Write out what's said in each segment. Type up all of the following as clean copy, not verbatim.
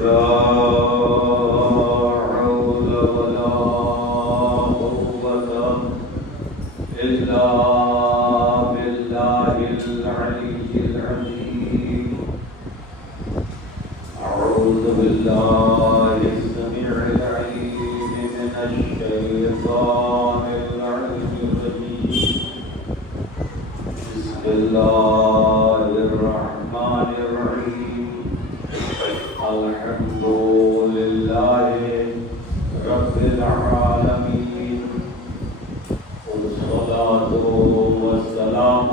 لا حول ولا قوة إلا بالله العلي العظيم. أعوذ بالله السميع العليم من الشيطان اللعين الرجيم. بسم الله الرحمن الرحيم. الحمد لله رب العالمين، والصلاة والسلام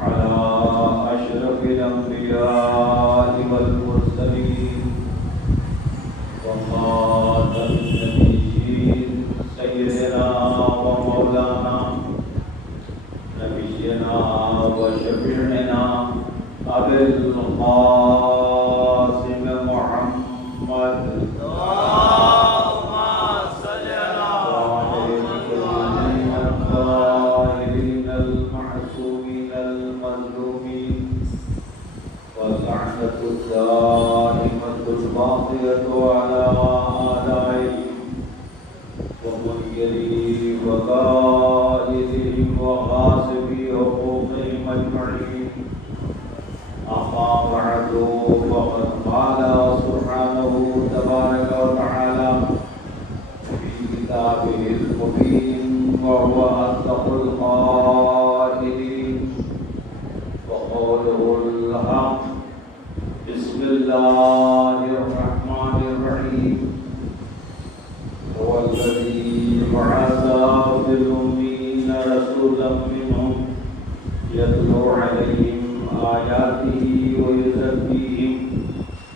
على أشرف الأنبياء والمرسلين وخاتم النبيين سيدنا ومولانا نبينا وشفيعنا أبي القاسم محمد اللهم صل على محمد الطاهرين المعصومين المظلومين، واللعنة الدائمة الباقية على أعدائهم ومنكري وقائدهم وغاصبي حقوقهم أجمعين. أما بعد، فقد قال سبحانه تبارك وتعالى في كتابه المبين وهو أصدق القائلين وقوله الحق. بسم الله الرحمن الرحيم. هو الذي بعث في الأميين رسولا منهم يتلو عليهم آياته ويزكيهم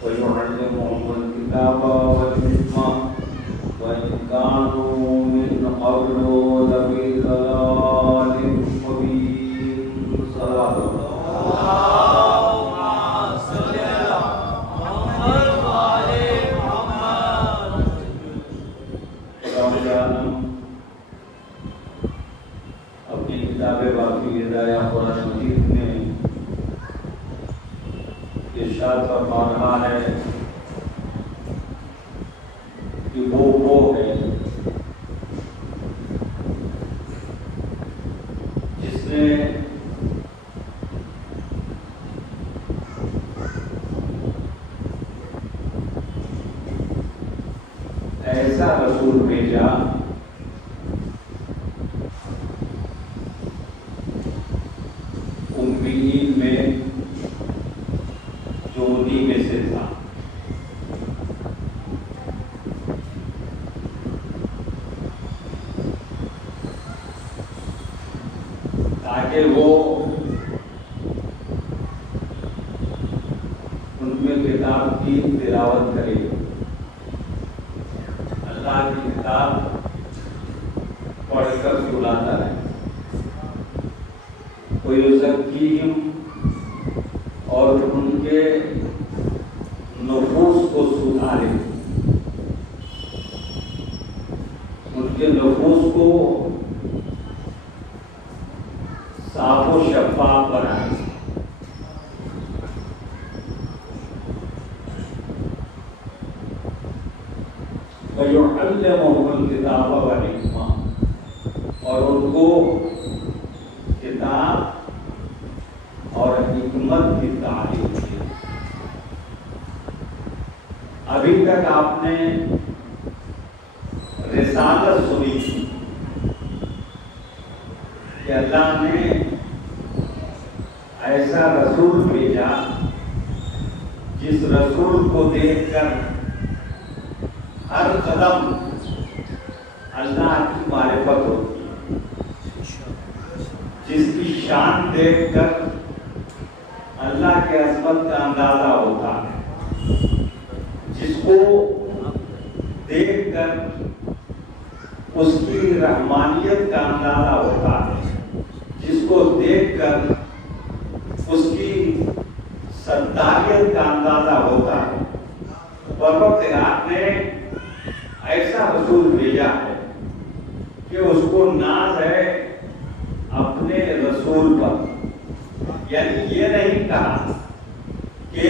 ويعلمهم الكتاب والحكمة وإن كانوا من قبل لفي ضلال مبين. صلى اللهم صل على محمد وآل محمد. اپنی کتاب باقی ہدایہ قرآن مجید میں ارشاد فرما رہا ہے کہ وہ ہے جس نے ایسا رسول بھیجا امیین میں جو انہی میں سے تھا، تاکہ وہ ان میں کتاب کی تلاوت کرے، اللہ کی کتاب پڑھ کر سناتا ہے، وَيُزَكِّيهِمْ، اور ان کے نفوس کو سدھارے، ان کے نفوس کو صاف و شفاف بنائے، وَيُعَلِّمُهُمُ الْكِتَابَ وَالْحِكْمَةَ، اور ان کو کتاب اور حکمت کی تعلیم دی۔ ابھی تک آپ نے رسالت سنی تھی کہ اللہ نے ایسا رسول بھیجا جس رسول کو دیکھ کر ہر قدم اللہ کی معرفت ہوتی ہے، جس کی شان دیکھ کر اللہ کے عظمت کا اندازہ ہوتا ہے، جس کو دیکھ کر اس کی رحمانیت کا اندازہ ہوتا ہے، جس کو دیکھ کر اس کی ستاریت کا اندازہ ہوتا ہے۔ پروردگار نے ایسا رسول بھیجا ہے کہ اس کو ناز ہے اپنے رسول پر، یعنی یہ نہیں کہا کہ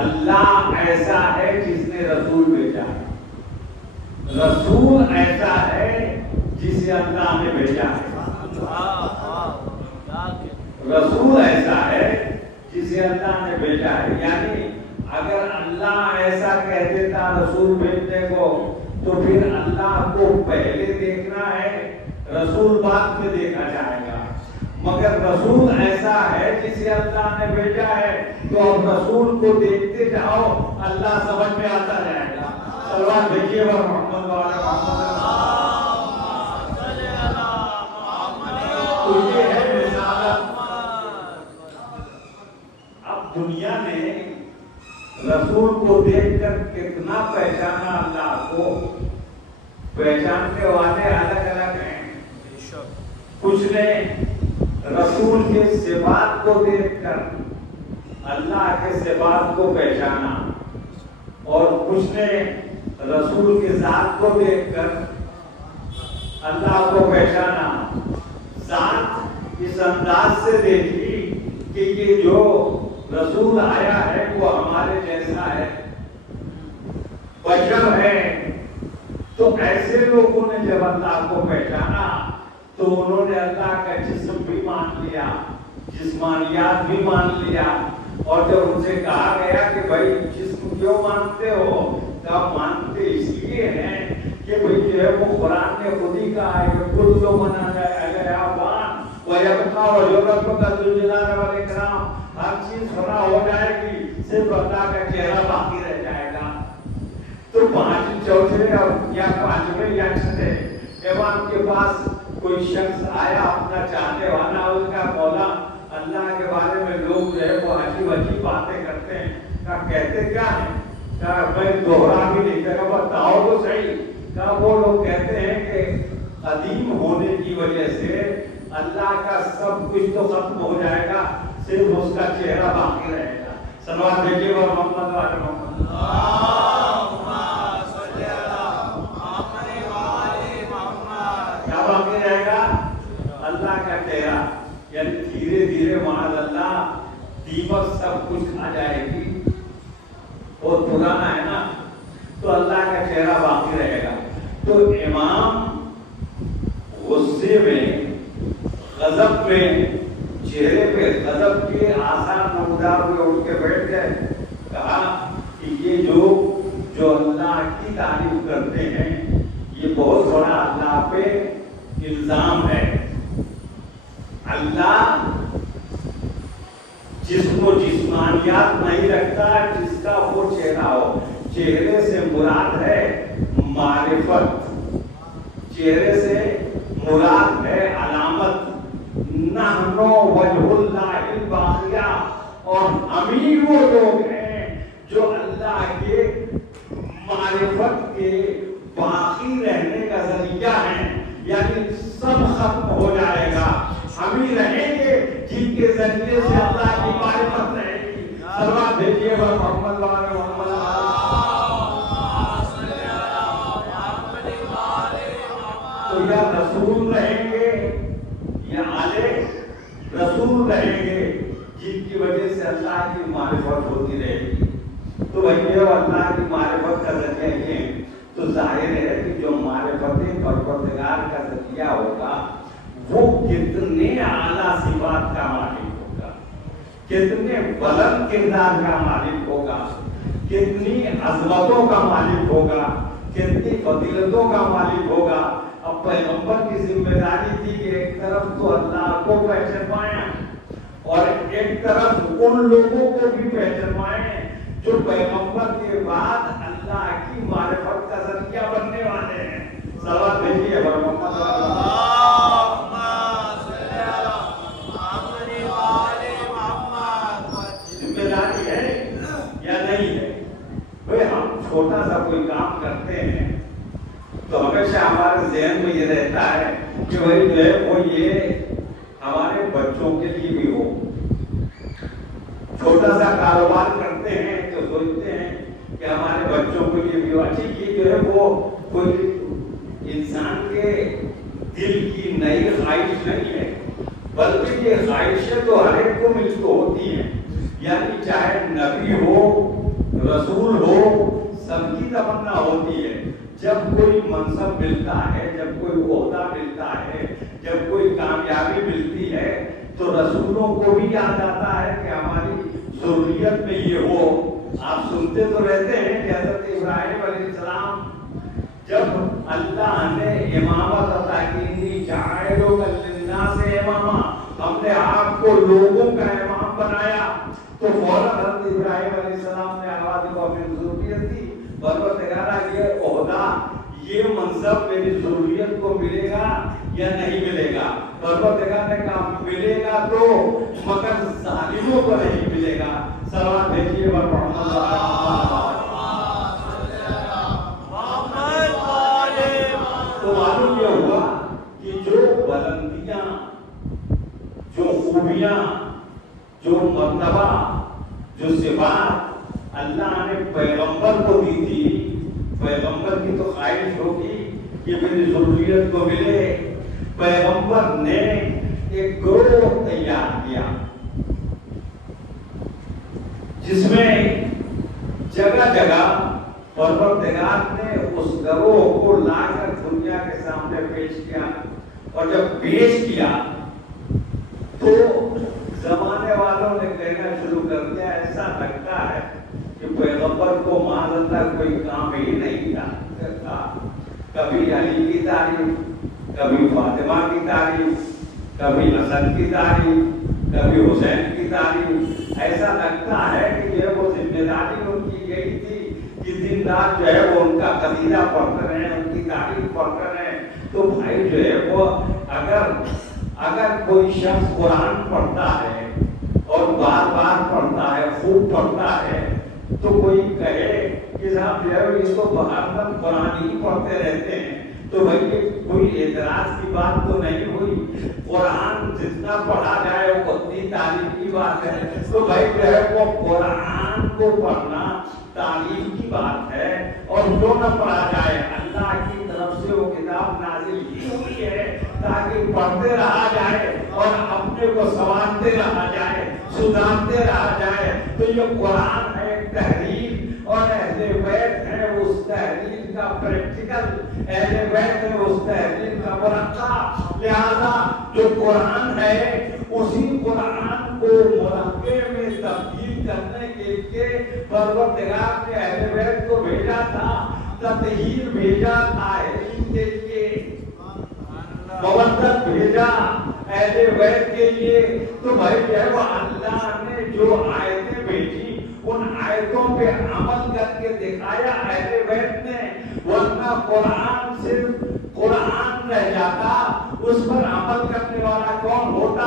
اللہ ایسا ہے جس نے رسول بھیجا ہے، رسول ایسا ہے جسے اللہ نے بھیجا ہے، رسول ایسا ہے جسے اللہ نے بھیجا ہے۔ یعنی اگر اللہ ایسا کہہ دیتا رسول بھیجنے کو تو پھر اللہ کو پہلے دیکھنا ہے، رسول بعد میں دیکھا جائے گا، مگر رسول ایسا ہے جسے اللہ نے بھیجا ہے تو اب رسول کو دیکھتے جاؤ، اللہ سمجھ میں آتا جائے گا۔ صلوات بھیجیے محمد وعلی محمد۔ تو یہ ہے رسالت۔ اب دنیا نے رسول کو دیکھ کر کتنا پہچانا اللہ کو، پہچاننے والے الگ الگ ہیں۔ کچھ نے رسول کے صفات کو دیکھ کر اللہ کے صفات کو پہچانا، اور کچھ نے رسول کے ذات کو دیکھ کر اللہ کو پہچانا۔ ذات اس انداز سے دیکھی کہ یہ جو رسول آیا ہے وہ ہمارے جیسا ہے، بشر ہے۔ تو ایسے لوگوں نے جب اللہ کو پہچانا تو انہوں نے اللہ کا جسم بھی مان لیا، جسمانیات بھی مان لیا، اور جب ان سے کہا گیا کہ بھائی جسم کیوں مانتے ہو، تو آپ مانتے اس لیے ہیں کہ بھائی جو ہے وہ قرآن نے خود ہی کہا ہے کہ کل جو منا جائے ہر چیز فنا ہو جائے گی، صرف اللہ کا چہرہ باقی رہ جائے گا۔ تو چوتھے یا پانچویں یا چھٹے امام کے پاس کوئی شخص آیا اپنا چاہنے والا، اس کا مولا اللہ کے بارے میں لوگ جو ہے وہ عجیب عجیب باتیں کرتے ہیں، کہا کہتے کیا ہیں؟ کہا میں دوہرا بھی نہیں، کہا بتاؤ تو صحیح۔ کہا وہ لوگ کہتے ہیں کہ قدیم ہونے کی وجہ سے اللہ کا سب کچھ تو ختم ہو جائے گا، صرف اس کا چہرہ باقی رہے گا۔ صلوات بھیجیے محمد وعلی محمد۔ کیا باقی رہے گا؟ اللہ کا چہرہ۔ یعنی دھیرے دھیرے معاذ اللہ دیمک سب کچھ کھا جائے گی، بہت پرانا ہے نا، تو اللہ کا چہرہ باقی رہے گا۔ تو امام غصے میں، غضب میں، چہرے پہ غضب کے آثار نمودار ہوئے، اٹھ کے بیٹھ گئے، کہا کہ یہ جو اللہ کی تعریف کرتے ہیں یہ بہت بڑا اللہ پہ الزام ہے۔ اللہ جسم و جسمانیات نہیں رکھتا جس کا وہ چہرہ ہو۔ چہرے سے مراد ہے معرفت، چہرے سے مراد ہے علامت۔ نحنو وجہ اللہ الباقیہ، اور ہم ہی وہ لوگ ہیں جو اللہ کے معرفت کے باقی رہنے کا ذریعہ ہیں۔ یعنی سب ختم ہو جائے گا، ہم ہی رہیں گے جن کے ذریعے سے اللہ کی معرفت رہے گی۔ صلوات بھیجیے محمد وعلی محمد۔ تو یا رسول رہیں گے یا آلے رسول رہیں گے جن کی وجہ سے اللہ کی معرفت ہوتی رہے گی۔ تو بھائیو اللہ کی معرفت کا ذریعہ یہ ہے، تو ظاہر ہے کہ جو معرفت پروردگار کا ذریعہ ہوگا وہ کتنے اعلیٰ صفات کا مالک ہوگا، کتنے بلند کردار کا مالک ہوگا، کتنی عظمتوں کا مالک ہوگا، کتنی فضیلتوں کا مالک ہوگا۔ اب پیغمبر کی ذمہ داری تھی کہ ایک طرف تو اللہ کو پہچانوائیں اور ایک طرف ان لوگوں کو بھی پہچانوائیں جو پیغمبر کے بعد اللہ کی معرفت کا ذریعہ بننے والے ہیں۔ صلوات بھیجیے محمد۔ ذمہ داری ہے یا نہیں ہے؟ بھئی ہم چھوٹا سا کوئی کام کرتے ہیں تو ہمیشہ ہمارے ذہن میں یہ رہتا ہے کہ بھائی جو ہے وہ یہ ہمارے بچوں کے لیے بھی ہو۔ چھوٹا سا کاروبار کرتے ہیں تو سوچتے ہیں کہ ہمارے بچوں کے لیے بھی ہو۔ اچھی چیز جو ہے وہ کوئی انسان کے دل کی نئی خواہش نہیں ہے، بلکہ یہ خواہشیں تو ہر ایک کو مل کو ہوتی ہیں۔ یعنی چاہے نبی ہو جب کوئی منصب ملتا ہے، جب کوئی عہدہ ملتا ہے، جب کوئی کامیابی ملتی ہے تو رسولوں کو بھی یاد آتا ہے کہ ہماری ضروریت میں یہ ہو۔ آپ سنتے تو رہتے ہیں کہ حضرت ابراہیم علیہ السلام جب اللہ نے امامت عطا کی، انی جاعلک للناس اماما، ہم نے آپ کو لوگوں کا امام بنایا، تو فوراً حضرت ابراہیم علیہ السلام نے آواز کو اپنی ضروریت دی، پروردگارا یہ عہدہ یہ منصب میری ضروریت کو ملے گا یا نہیں ملے گا؟ پروردگار نے کہا ملے گا تو مگر ظالموں کو نہیں ملے گا۔ سلام بھیجیے تو معلوم یہ ہوا کہ جو بلندیاں، جو خوبیاں، جو مرتبہ، جو صفات اللہ نے پیغمبر کو دی تھی، پیغمبر کی تو خواہش ہوگی کہ میری ضروریت کو ملے۔ پیغمبر نے ایک گروہ تیار کیا جس میں جگہ جگہ پروردگار نے اس گروہ کو لا کر دنیا کے سامنے پیش کیا، اور جب پیش کیا تو زمانے والوں نے کہنا شروع کر دیا ایسا لگتا ہے کہ پیغمبر کو معاذ اللہ کوئی کام ہی نہیں کرتا۔ کبھی علی کی تعریف، کبھی فاطمہ کی تعریف، کبھی حسن کی تعریف، کبھی حسین کی تعریف۔ ایسا لگتا ہے کہ یہ وہ ذمہ داری ان کی گئی تھی کہ دن رات جو ہے وہ ان کا قصیدہ پڑھتے رہے، ان کی تعریف پڑھتے رہے۔ تو بھائی جو ہے وہ اگر کوئی شخص قرآن پڑھتا ہے اور بار بار پڑھتا ہے، خوب پڑھتا ہے، تو کوئی کہے کہ صاحب جو ہے اس کو بہر قرآن ہی پڑھتے رہتے ہیں، تو بھائی کوئی اعتراض کی بات تو نہیں ہوئی۔ قرآن جتنا پڑھا جائے وہ اتنی تعریف کی بات ہے۔ تو بھائی جو ہے وہ قرآن کو پڑھنا تعریف کی بات ہے، اور جو نہ پڑھا جائے اللہ کی طرف سے وہ کتاب نازل کی ہوئی ہے تاکہ پڑھتے رہا جائے اور اپنے کو سنوارتے رہا جائے، سدھارتے رہا جائے۔ تو یہ قرآن ہے ایک تحریر، اور اہل بیت ہے اس تحریر کا پریکٹیکل، اہل بیت ہے اس تحریر کا مرقع۔ لہذا جو قرآن ہے اسی قرآن کو مرقع میں تبدیل کرنے کے لیے پروردگار نے اہل بیت کو بھیجا تھا، تطہیر بھیجا، طاہرین کے لیے مودت بھیجا اہل بیت کے لیے۔ تو بھائی جو ہے وہ اللہ نے جو آیتیں بھیجی ان آیتوں پہ عمل کر کے دکھایا اہل بیت نے، ورنہ قرآن صرف قرآن رہ جاتا، اس پر عمل کرنے والا کون ہوتا؟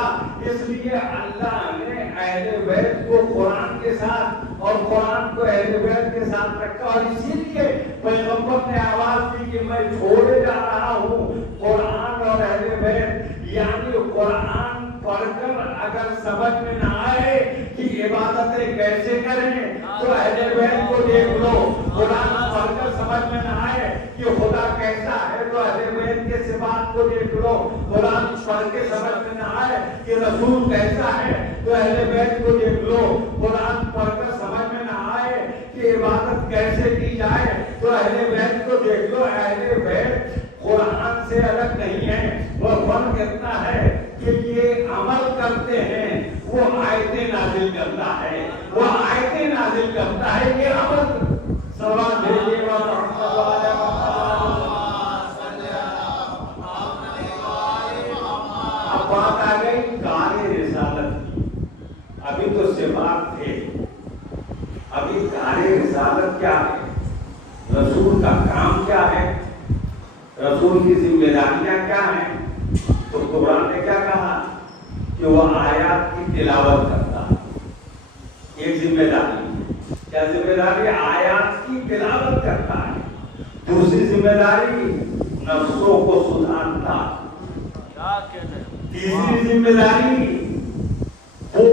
اس لیے اللہ نے اہل بیت کو قرآن کے ساتھ اور قرآن کو اہل بیت کے ساتھ رکھا، اور اسی لیے پیغمبر نے آواز دی کہ میں چھوڑے جا رہا ہوں قرآن اور اہل بیت۔ یعنی قرآن پڑھ کر اگر سمجھ میں نہ آئے کہ عبادتیں کیسے کریں تو اہل بیت کو دیکھ لو، قرآن پڑھ کر سمجھ میں نہ آئے کہ خدا کیسا ہے تو اہل بیت کے صفات کو دیکھ لو، قرآن پڑھ کے سمجھ میں نہ آئے کہ رسول کیسا ہے تو اہل بیت کو دیکھ لو، قرآن پڑھ کر سمجھ میں نہ آئے کہ عبادت کیسے کی جائے تو اہل بیت کو دیکھ لو۔ اہل بیت قرآن سے الگ نہیں ہے، وہ فرق اتنا ہے کہ یہ عمل کرتے ہیں، وہ آیتیں نازل کرتا ہے، وہ آیتیں نازل کرتا ہے، یہ عمل۔ سوال بھیجیے اب بات آ گئی کار رسالت کی۔ ابھی تو صفات تھے، ابھی کار رسالت کیا ہے، رسول کا کام کیا ہے، رسول کی ذمہ داریاں کیا ہیں؟ تو قرآن نے کیا کہا کہ وہ آیات کی تلاوت کرتا ہے، ایک ذمہ داری ہے۔ کیا ذمہ داری؟ آیات کی تلاوت کرتا ہے۔ دوسری ذمہ داری نفسوں کو سدھارتا۔ تیسری ذمہ داری وہ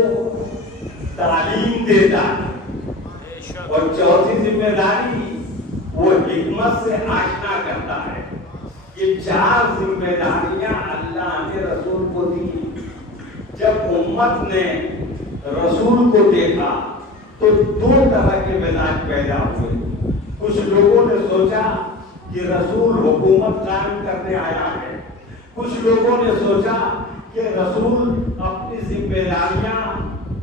تعلیم دیتا، اور چوتھی ذمہ داری وہ حکمت سے آشنا کرتا ہے۔ یہ چار ذمہ داریاں اللہ نے رسول کو دی۔ جب امت نے رسول کو دیکھا تو دو طرح کے مزاج پیدا ہوئے۔ کچھ لوگوں نے سوچا کہ رسول حکومت قائم کرنے آیا ہے. کچھ لوگوں نے سوچا کہ رسول اپنی ذمہ داریاں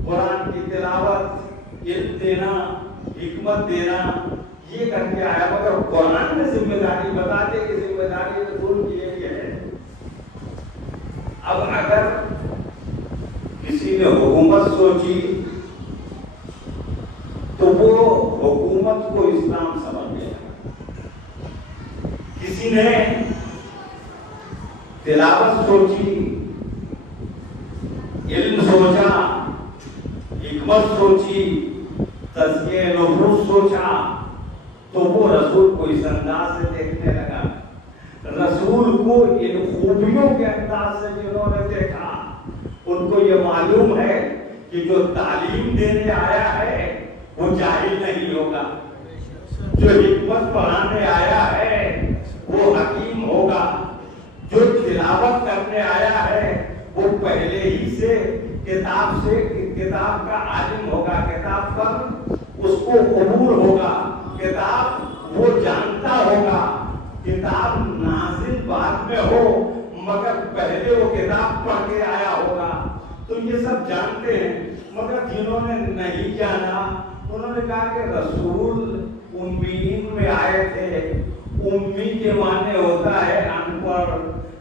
قرآن کی تلاوت، علم دینا، حکمت دینا یہ کر کے آیا، مگر قرآن میں ذمہ داری بتاتے کہ ذمہ داری رسول کی یہ ہے. اب اگر کسی نے حکومت سوچی تو وہ حکومت کو اسلام سمجھ گیا. کسی نے تلاوت سوچی، علم سوچا، حکمت سوچی، تزکیہ نفوس سوچا، تو وہ رسول کو اس انداز سے دیکھنے لگا. رسول کو ان خوبیوں کے انداز سے جنہوں نے دیکھا ان کو یہ معلوم ہے کہ جو تعلیم دینے آیا ہے وہ جاہل نہیں ہوگا، جو حکمت پڑھانے آیا ہے وہ حکیم ہوگا، جو تلاوت کرنے آیا ہے وہ پہلے ہی سے کتاب کا عالم ہوگا، کتاب پر اس کو قبول ہوگا، کتاب وہ جانتا ہوگا. کتاب نازل بعد میں ہو مگر پہلے وہ کتاب پڑھ کے آیا ہوگا. تو یہ سب جانتے ہیں، مگر جنہوں نے نہیں جانا انہوں نے کہا کہ رسول امیین میں آئے تھے. امی کے معنی ہوتا ہے ان پڑھ،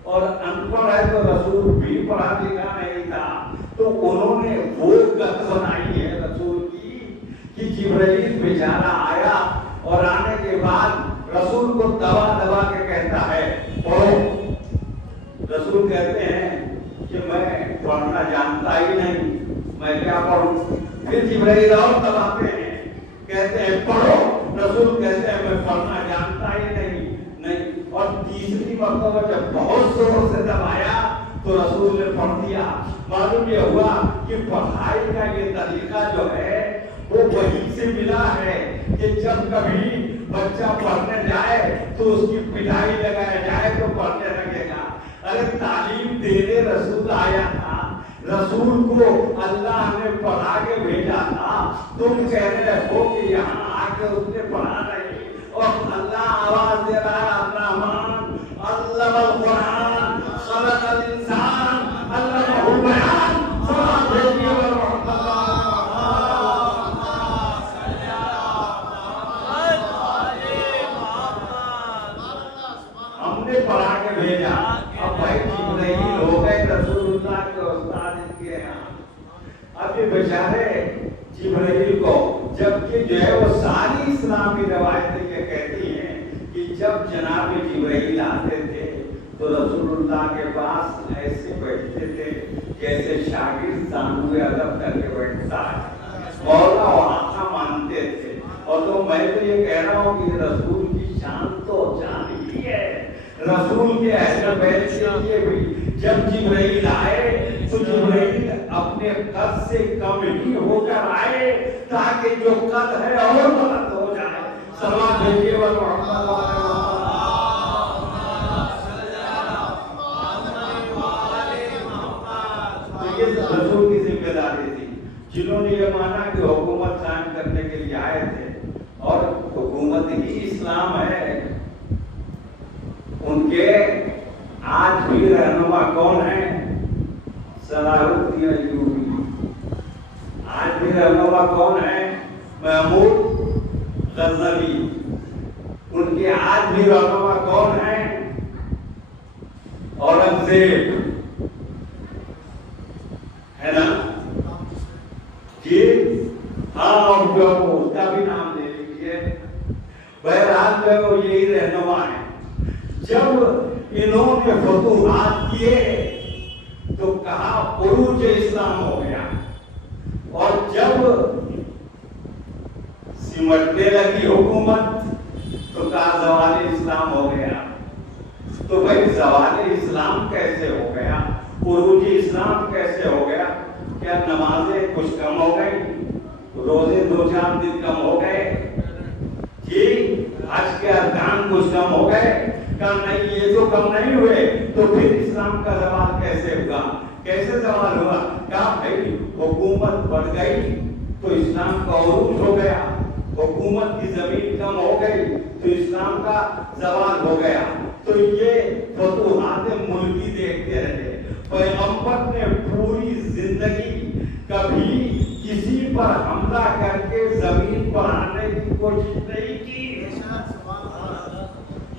اور ان پڑھ ہے تو رسول بھی پڑھا لکھا نہیں تھا. تو انہوں نے وہ گت بنائی ہے رسول کی کہ جبرائیل بیچارہ آیا اور آنے کے بعد رسول کو دبا کے کہتا ہے پڑھو. رسول کہتے ہیں کہ میں پڑھنا جانتا ہی نہیں، میں کیا پڑھوں. پھر جبرائیل اور دباتے ہیں، کہتے ہیں پڑھو. رسول کہتے ہیں میں پڑھنا جانتا ہی نہیں. اور تیسری مرتبہ جب بہت زور سے دبایا تو رسول نے پڑھ دیا. معلوم یہ ہوا کہ پڑھائی کا یہ طریقہ جو ہے وہ وہیں سے ملا ہے کہ جب کبھی بچہ پڑھنے جائے تو اس کی پٹائی لگایا جائے تو پڑھنے لگے گا. ارے تعلیم دینے رسول آیا تھا، رسول کو اللہ نے پڑھا کے بھیجا تھا. تم کہہ رہے ہو کہ یہاں آ کے اس نے پڑھا نہیں. اور اللہ آواز دے رہا ہے الرحمن علم القرآن خلق الانسان علمہ البیان. سلام بھیجیے ورحمۃ ہم نے پڑھا کے بھیجا. اب بھائی جبرائیل ہو گئے رسول اللہ کے استاد ان کے یہاں. اب یہ بیچارے جبرائیل کو، جبکہ جو ہے وہ ساری اسلامی روایتیں یہ کہتی ہیں کہ جب جناب جبرائیل آتے تھے تو رسول اللہ کے پاس ایسے بیٹھتے تھے جیسے شاگرد ثانوی ادب کر کے بیٹھتا ہے، مولا و آقا مانتے تھے. اور تو میں تو یہ کہہ رہا ہوں کہ رسول کی شان تو جان ہی ہے. رسول کے اہل بیت کے لیے بھی جب جبرائیل آئے تو جبرائیل اپنے قد سے کم ہی ہو کر آئے تاکہ جو قد ہے اور بلند ہو جائے. سلام بھیجیے ورحمۃ یہ رسول کی ذمہ داری تھی. جنہوں نے یہ مانا کہ حکومت قائم کرنے کے لیے آئے تھے اور حکومت ہی اسلام ہے، ان کے آج بھی رہنما کون ہیں؟ صلاح الدین ایوبی. آج بھی رہنما کون ہیں؟ محمود غزنوی. ان کے آج بھی رہنما کون ہیں؟ اورنگزیب ہے نا جی. ہاں اور اس کا بھی نام لے لیجیے. بہرحال جو ہے وہ یہی رہنما ہے. جب انہوں نے فتوحات کیے تو کہا عروج اسلام ہو گیا، اور جب سمٹنے لگی حکومت تو کہا زوال اسلام ہو گیا. تو بھائی زوال اسلام کیسے ہو گیا؟ عروج اسلام کیسے ہو گیا؟ کیا نمازیں کچھ کم ہو گئی؟ روزے 2-4 دن کم ہو گئے؟ جی حج کے ارکان کچھ کم ہو گئے؟ کہا نہیں یہ تو کم نہیں ہوئے. تو پھر اسلام کا زوال کیسے ہوا؟ کیسے زوال ہوا؟ کہا بھائی حکومت بڑھ گئی تو اسلام کا عروج ہو گیا. حکومت کی زمین کم ہو گئی تو تو اسلام کا زوال ہو گیا. تو یہ فتوحات ملکی دیکھتے رہے. پیغمبر نے پوری زندگی کبھی کسی پر حملہ کر کے زمین پر آنے کی کوشش نہیں کی.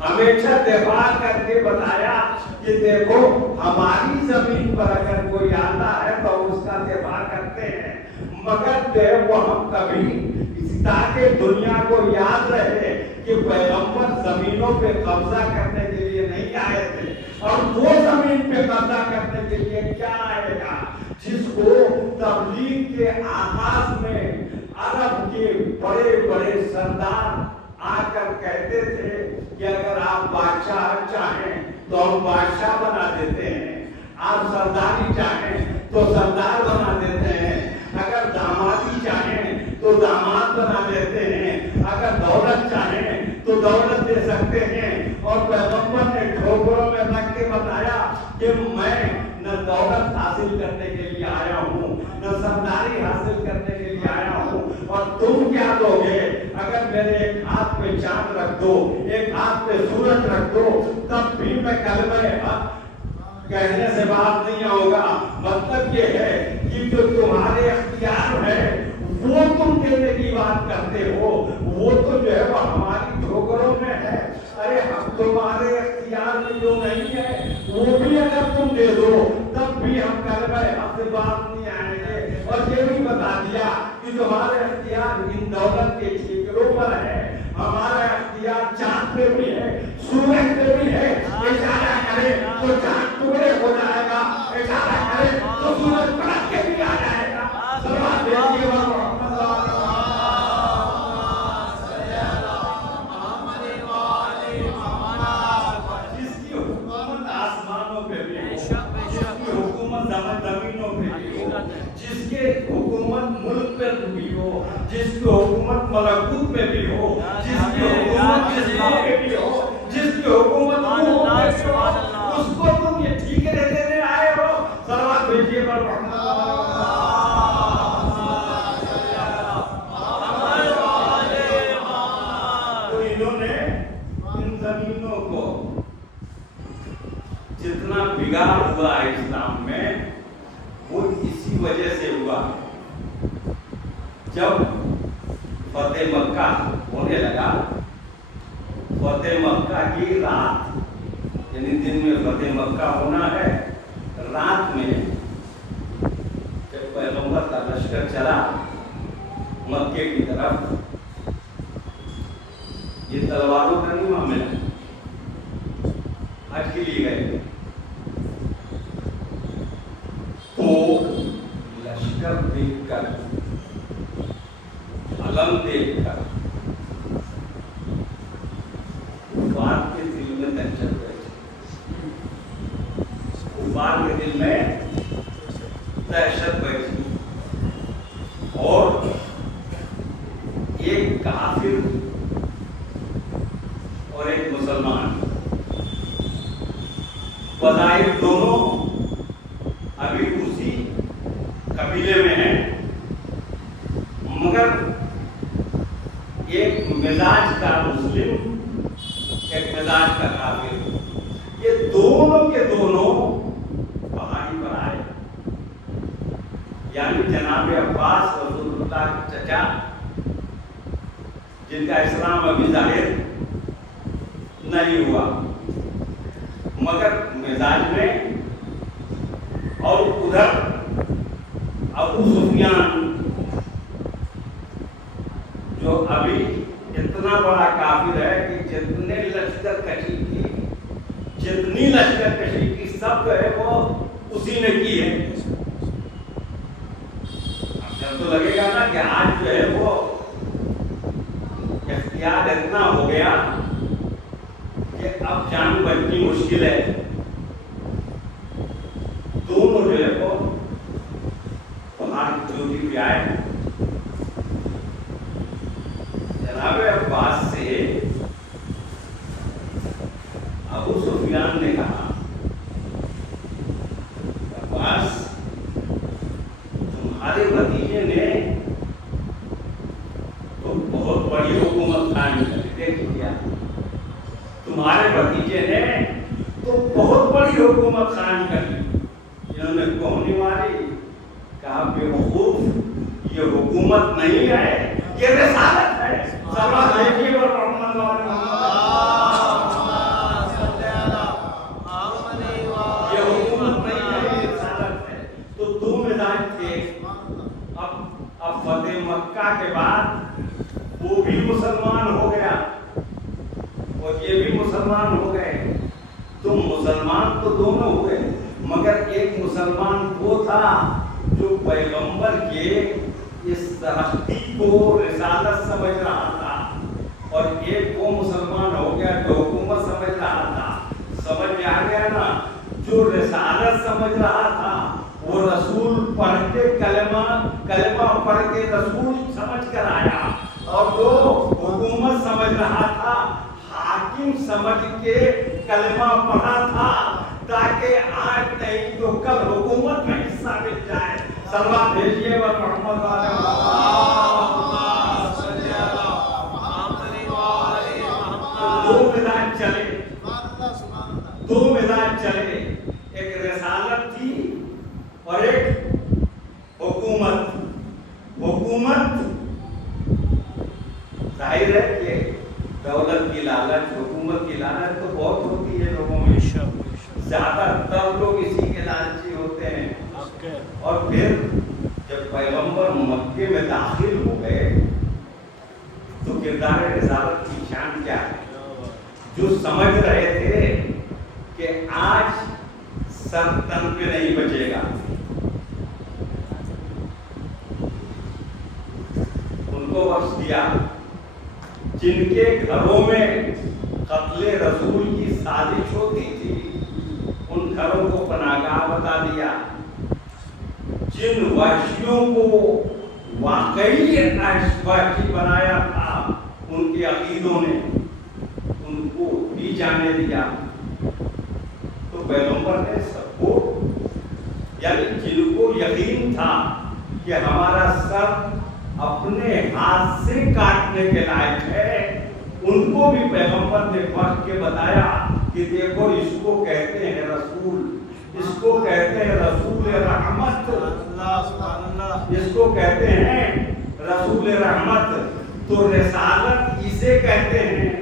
ہمیشہ دفاع کر کے بتایا کہ دیکھو ہماری زمین پر اگر کوئی آتا ہے تو اس کا دفاع کرتے ہیں, مگر وہ ہم کبھی تاکہ دنیا کو یاد رہے کہ پیغمبر زمینوں پہ قبضہ کرنے کے لیے نہیں آئے تھے, اور وہ زمین پہ قبضہ کرنے کے لیے کیا آئے گا جس کو تبلیغ کے آغاز میں عرب کے بڑے بڑے سردار آ کر کہتے تھے کہ اگر آپ بادشاہ چاہیں تو ہم بادشاہ بنا دیتے ہیں, آپ سرداری چاہیں تو سردار بنا دیتے ہیں, اگر دامادی چاہیں تو داماد بنا دیتے ہیں, اگر دولت چاہیں تو دولت دے سکتے ہیں. اور پیغمبر نے ٹھوکروں میں رکھ کے بتایا کہ میں نہ دولت حاصل کرنے کے لیے آیا ہوں, نہ سرداری حاصل کرنے کے لیے آیا ہوں, اور تم کیا دو گے؟ اگر میرے ایک ہاتھ پہ چاند رکھ دو, ایک ہاتھ پہ سورج رکھ دو, تب بھی میں کلمہ حق کہنے سے باز نہیں آؤں گا. مطلب یہ ہے کہ جو تمہارے اختیار ہے وہ تم دینے کی بات کرتے ہو, وہ تو جو ہے وہ ہماری ٹھوکروں میں ہے. ارے ہم تمہارے اختیار میں جو نہیں ہے وہ بھی اگر تم دے دو تب بھی ہم کلمہ حق سے باز نہیں آئیں گے. اور یہ بھی بتا دیا کہ تمہارے اختیار ان دولت کے ٹھیکروں پر ہے, ہمارا اختیار چاند پہ بھی ہے, سورج پہ بھی ہے. اشارہ کرے تو چاند ٹکڑے ہو جائے گا, اشارہ کرے تو سورج پلٹ کے بھی آ جائے گا. سلام دیجیے گا جس کی حکومت آسمانوں پہ بھی ہو, جس کی حکومت زمینوں پہ بھی ہو, جس کے حکومت ملک پہ بھی ہو, جس کی حکومت ملکوت میں بھی ہو, جس کی حکومت جسموں پہ بھی ہو, جس کی حکومت روحوں پہ بھی ہو, اس کو تم یہ ٹھیکے دینے آئے ہو. صلوات بھیجیے پر تو انہوں نے ان زمینوں کو جتنا بگاڑ ہوا ہے اسلام میں وہ اسی وجہ سے ہوا. جب فتح مکہ ہونے لگا, فتح مکہ کی رات یعنی دن میں فتح مکہ ہونا ہے, رات میں جب پیغمبر کا لشکر چلا مکے کی طرف, یہ تلواروں کا نہیں معاملہ, حج کے لیے گئے تو لشکر دیکھ کر, علم دیکھ کر کفار کے دل میں دہشت بیٹھی, کفار کے دل میں دہشت بیٹھی. اور ایک کافر اور ایک مسلمان بظاہر دونوں ابھی اسی قبیلے میں ہیں, مگر ایک مزاج کا مسلم ایک مزاج کا کافر, یہ دونوں کے دونوں پہاڑی پر آئے. یعنی جناب عباس رسول اللہ کے چچا جن کا اسلام ابھی ظاہر نہیں ہوا مگر مزاج میں, اور ادھر ابو سفیان جو ابھی اتنا بڑا کافر ہے کہ جتنے لشکر کشی کی, جتنی لشکر کشی کی سب جو ہے وہ اسی نے کی ہے. اب تو لگے گا نا کہ آج جو ہے وہ اختیار اتنا ہو گیا کہ اب جان بچنی مشکل ہے. دونوں جو ہے وہ پہاڑ کی چوٹی پہ آئے. جناب عباس سے ابو سفیان نے کہا, عباس تمہارے بھتیجے نے تو بہت بڑی حکومت قائم کر دی, دیکھ لیا تمہارے بھتیجے نے تو بہت بڑی حکومت قائم کر لی. انہوں نے کوہنی ماری, کہا بیوقوف یہ حکومت نہیں ہے, یہ رسالت ہے. سلوات بھیجیے اور محمد یہ حکومت نہیں ہے, یہ رسالت ہے. تو دو مزاج تھے. اب فتح مکہ کے بعد وہ بھی مسلمان ہو گیا اور یہ بھی مسلمان ہو گئے. تم مسلمان تو دونوں ہوئے, مگر ایک مسلمان وہ تھا جو پیغمبر کے اس ترقی کو رسالت سمجھ رہا تھا, اور ایک وہ مسلمان ہو گیا جو حکومت سمجھ رہا تھا. سمجھ میں آ گیا نا؟ جو رسالت سمجھ رہا تھا وہ رسول پڑھ کے کلمہ پڑھ کے رسول سمجھ کر آیا, اور جو حکومت سمجھ رہا تھا حاکم سمجھ کے کلمہ پڑھا تھا, تاکہ آج نہیں تو کل حکومت میں حصہ مل جائے. سلوات بھیجیے اور محمد دو مزاج چلے, ایک رسالت تھی اور ایک حکومت. حکومت ظاہر ہے کہ دولت کی لالچ, حکومت کی لالچ تو بہت ہوتی ہے لوگوں میں, زیادہ تر لوگ اسی کے لالچی ہوتے ہیں. اور پھر جب پیغمبر مکے میں داخل ہو گئے تو کردار رسالت کی شان کیا ہے؟ جو سمجھ رہے تھے کہ آج سر تن پہ نہیں بچے گا, ان کو بخش دیا. جن کے گھروں میں قتل رسول کی سازش ہوتی تھی ان گھروں کو پناہگاہ بتا دیا. جن وحشیوں کو واقعی وحشی بنایا تھا ان کے عقیدوں نے, ان کو بھی جانے دیا. تو پیغمبر نے سب کو, یعنی جن کو یقین تھا کہ ہمارا سر اپنے ہاتھ سے کاٹنے کے لائق ہے, ان کو بھی پیغمبر نے پڑھ کے بتایا کہ دیکھو اس کو کہتے ہیں رسول, اس کو کہتے ہیں رسول رحمت, اس کو کہتے ہیں رسول رحمت. تو رسالت اسے کہتے ہیں,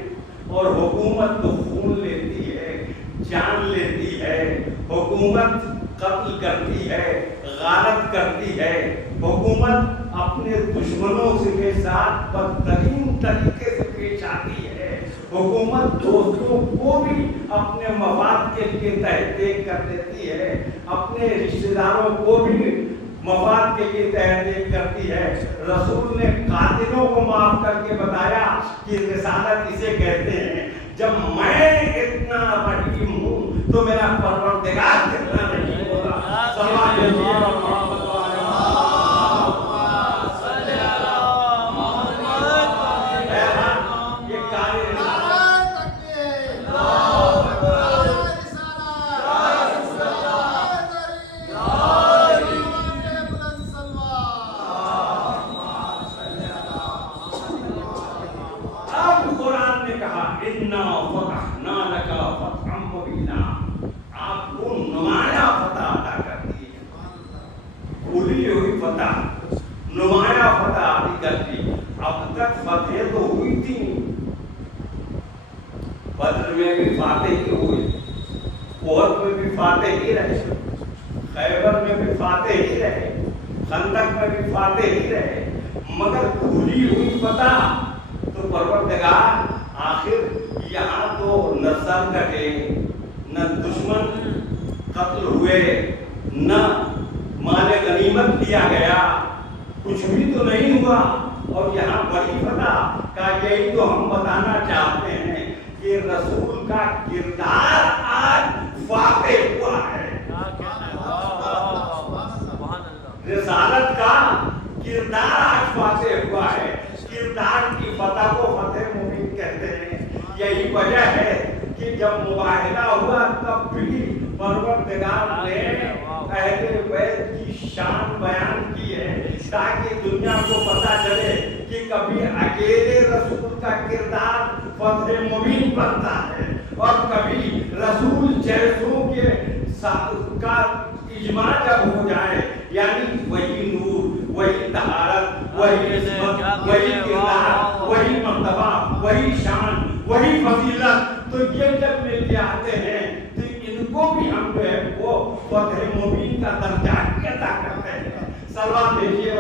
اور حکومت تو خون لیتی ہے, جان لیتی ہے. حکومت قتل کرتی ہے, غارت کرتی ہے. حکومت اپنے دشمنوں کے ساتھ بدترین طریقے سے پیش آتی ہے. حکومت دوستوں کو بھی اپنے مفاد کے لیے تحت کر دیتی ہے, اپنے رشتہ داروں کو بھی مفاد کے لیے تحت کرتی ہے. رسول نے قاتلوں کو معاف کر کے بتایا کہ رسالت اسے کہتے ہیں. جب میں اتنا رحیم ہوں تو میرا پروردگار کتنا رحیم ہوگا. سلوات بھیجیے اور محمد نمایاں فتح آتی کرتی. اب تک فتح تو ہوئی تھی, بدر میں بھی فاتح ہی ہوئی, احد میں بھی فاتح ہی رہے, خیبر میں بھی فاتح ہی رہے, خندق میں بھی فاتح ہی رہے, مگر بھولی ہوئی فتح. تو پروردگار آخر یہاں تو نہ سر کٹے, نہ دشمن قتل ہوئے, نہ مال غنیمت دیا گیا, کچھ بھی تو نہیں ہوا. اور یہاں بڑی فتح کا یہی تو ہم بتانا چاہتے ہیں کہ رسول کا کردار آج فاتح ہوا ہے. رسالت کا کردار آج فاتح ہوا ہے. کردار کی فتح کو فتح مبین کہتے ہیں. یہی وجہ ہے کہ جب مباہلہ ہوا تب بھی پروردگار نے اہل بیت کی شان بیان کی ہے, تاکہ دنیا کو پتہ چلے کہ کبھی اکیلے رسول کا کردار فتح مبین بنتا ہے اور کبھی رسول جیسوں کے کا اجماع جب ہو جائے، یعنی وہی نور، وہی طہارت، وہی عصمت، وہی کردار، وہی مرتبہ، وہی شان، وہی فضیلت، تو یہ جب مل کے آتے ہیں تو ان کو بھی ہم جو ہے وہ فتح مبین کا درجہ عطا کرتے ہیں۔ سلام بھیجیے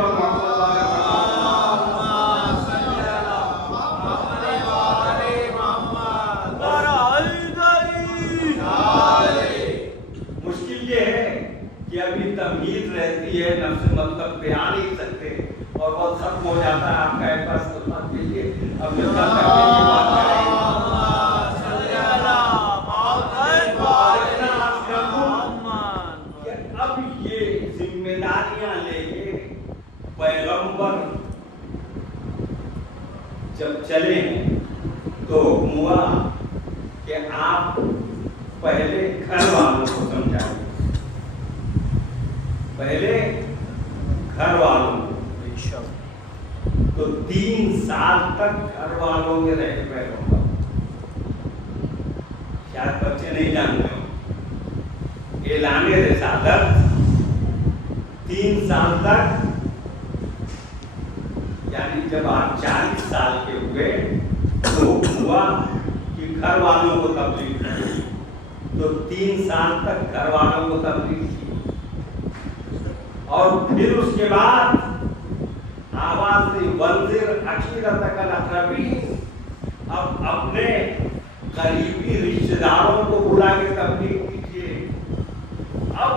مشکل یہ ہے کہ ابھی تمہید رہتی ہے، نفس مطلب بیان نہیں سکتے اور بہت ختم ہو جاتا ہے آپ کا ایک بار سلام بھیجیے اب پیغمبر جب چلے تو حکم ہوا کہ آپ پہلے گھر والوں کو سمجھائیں، پہلے گھر والوں کو۔ تو 3 سال تک گھر والوں میں رہے پیغمبر، شاید بچے نہیں جانتے ہو، اعلان رسالت 3 سال تک، یعنی جب آپ 40 سال کے ہوئے تو ہوا کہ گھر والوں کو تبلیغ کی، تو 3 سال تک گھر والوں کو تبلیغ کی، اور پھر اس کے بعد آواز دی وانذر عشیرتک الاقربین، اب اپنے قریبی رشتہ داروں کو بلا کے تبلیغ کیجیے۔ اب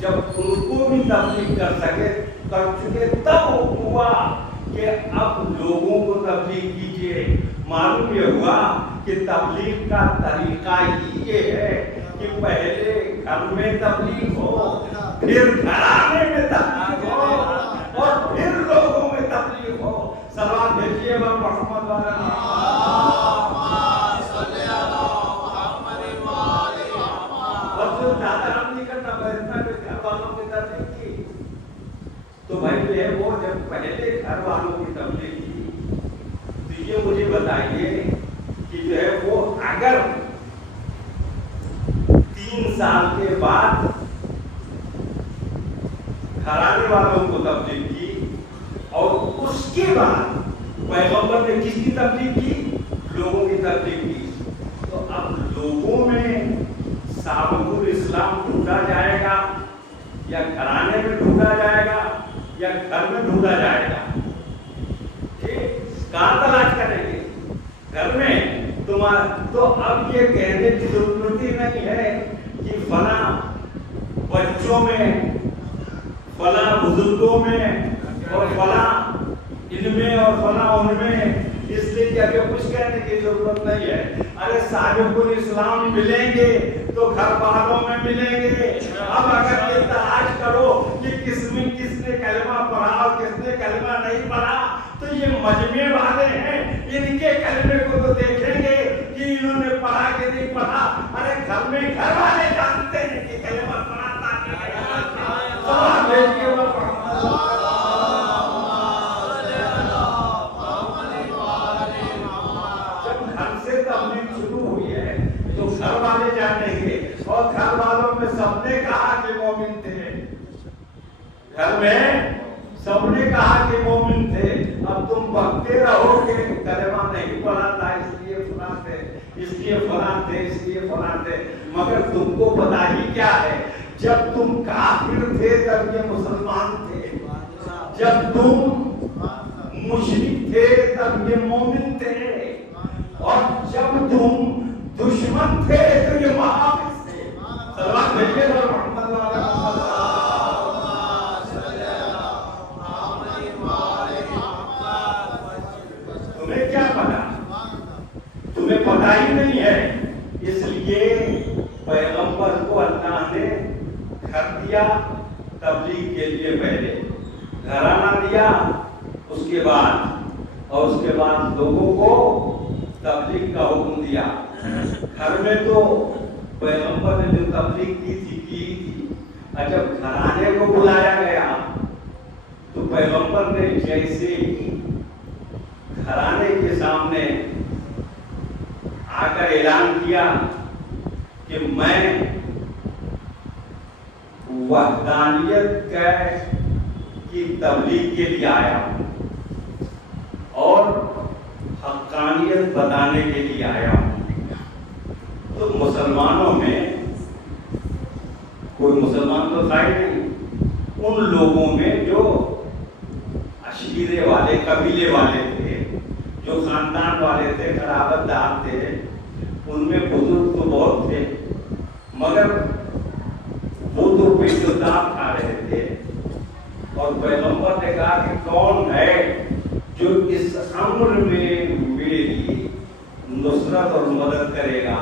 جب ان کو بھی تبلیغ کر چکے تب ہوا کہ اب لوگوں کو تبلیغ کیجیے۔ معلوم یہ ہوا کہ تبلیغ کا طریقہ ہی یہ ہے کہ پہلے گھر میں تبلیغ ہو، پھر گھرانے میں تبلیغ ہو، اور پھر لوگوں میں تبلیغ ہو۔ سلام بھیجیے محمد تو بھائی جو ہے وہ جب پہلے گھر والوں کی تبلیغ کی تو یہ مجھے بتائیے کہ جو ہے وہ اگر 3 سال کے بعد گھرانے والوں کو تبلیغ کی اور اس کے بعد پیغمبر نے کس کی تبلیغ کی؟ لوگوں کی تبلیغ کی، تو اب لوگوں میں سابق الاسلام ڈھونڈا جائے گا یا گھرانے میں ڈھونڈا جائے گا یا گھر میں ڈھونڈا جائے گا؟ کہاں تلاش کریں گے؟ گھر میں۔ تو اب یہ کہنے کی ضرورت ہی نہیں ہے کہ فلاں بچوں میں، فلاں بزرگوں میں، اور فلاں ان میں اور فلاں ان میں، اس لیے کہ ابھی کچھ کہنے کی ضرورت نہیں ہے۔ ارے سابق الاسلام ملیں گے تو گھر والوں میں ملیں گے۔ اب اگر یہ تلاش کرو کہ کس نے کلمہ پڑھا اور کس نے کلمہ نہیں پڑھا، تو یہ مجمع والے ہیں، ان کے کلمے کو تو دیکھیں گے کہ انہوں نے پڑھا کہ نہیں پڑھا۔ ارے گھر میں گھر والے جانتے ہیں کہ کلمہ پڑھا تھا کہ نہیں پڑھا۔ سلام بھیجیے گھر والے جانیں گے، اور گھر والوں میں سب نے کہا کہ مومن تھے، گھر میں سب نے کہا کہ مومن تھے۔ اب تم بکتے رہو کہ کلمہ نہیں پڑھا تھا اس لیے فلاں تھے، اس لیے فلاں تھے، اس لیے فلاں تھے، مگر تم کو پتہ ہی کیا ہے، جب تم کافر تھے تب یہ مسلمان تھے، جب تم مشرک تھے تب یہ مومن تھے، اور جب تم دشمن تھے تو یہ محافظ تھے۔ سلام بھیجیے محمد تمہیں کیا پتا؟ تمہیں پتا ہی نہیں ہے، اس لیے پیغمبر کو اللہ نے گھر دیا تبلیغ کے لیے، پہلے گھرانہ دیا، اس کے بعد لوگوں کو تبلیغ کا حکم دیا۔ گھر میں تو پیغمبر نے جو تبلیغ کی تھی، اور جب گھرانے کو بلایا گیا تو پیغمبر نے جیسے ہی گھرانے کے سامنے آ کر اعلان کیا کہ میں وحدانیت کی تبلیغ کے لیے آیا ہوں اور حقانیت بتانے کے لیے آیا ہوں. تو مسلمانوں میں کوئی مسلمان تو تھا ہی نہیں، ان لوگوں میں جو عشیرے والے، قبیلے والے تھے، جو خاندان والے تھے، قرابت دار تھے، ان میں بزرگ تو بہت تھے، مگر وہ تو بے کردار کھا رہے تھے. اور پیغمبر نے کہا کہ کون ہے جو اس امر میں میری نصرت اور مدد کرے گا؟